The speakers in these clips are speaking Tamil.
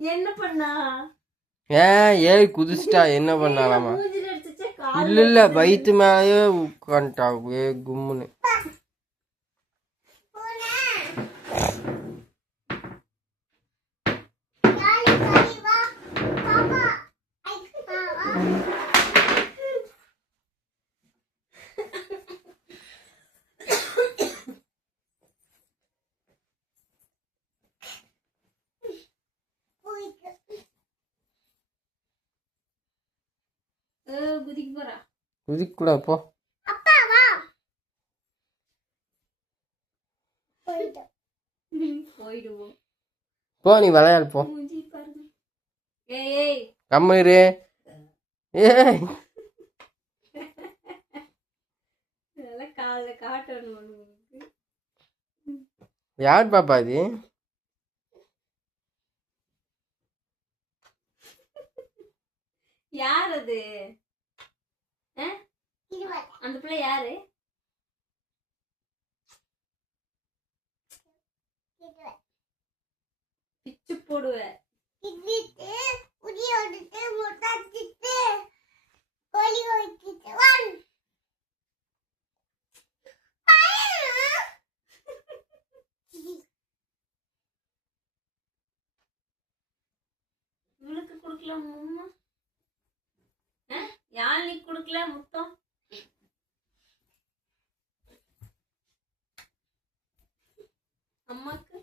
என்ன பண்ணா? ஏய் குதிச்சிட்டா என்ன பண்ணாலாமா? இல்ல வயிற்று மேலேயே உட்காந்துட்டா கும்முன்னு. குதிக்கூடா போ. போ நீ விளையாடு போ. கம்மிரு. ஏய் யார் பாப்பா அது? யார் அது? அந்த பிள்ளை யாரு? பிச்சு போடுவ. இவளுக்கு குடுக்கல அம்மா. யாழ்னிக்கு குடுக்கல முத்தம். அம்மாக்கு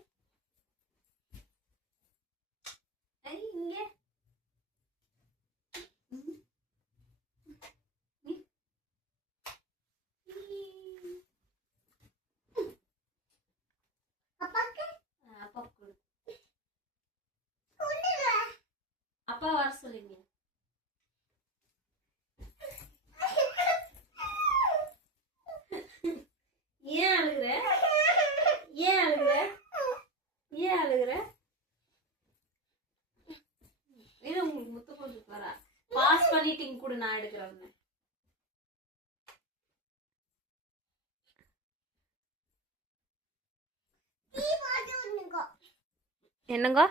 இங்க அப்பா வர சொல்லுங்க. ஏன் அழுகுற? ஏன் அழுகுற? ஏன் அழுகுற? இது உங்களுக்கு முத்து கொஞ்சம் வரா. பாஸ் பண்ணிட்டீங்க கூட நான் எடுக்கிறேன். என்னங்க?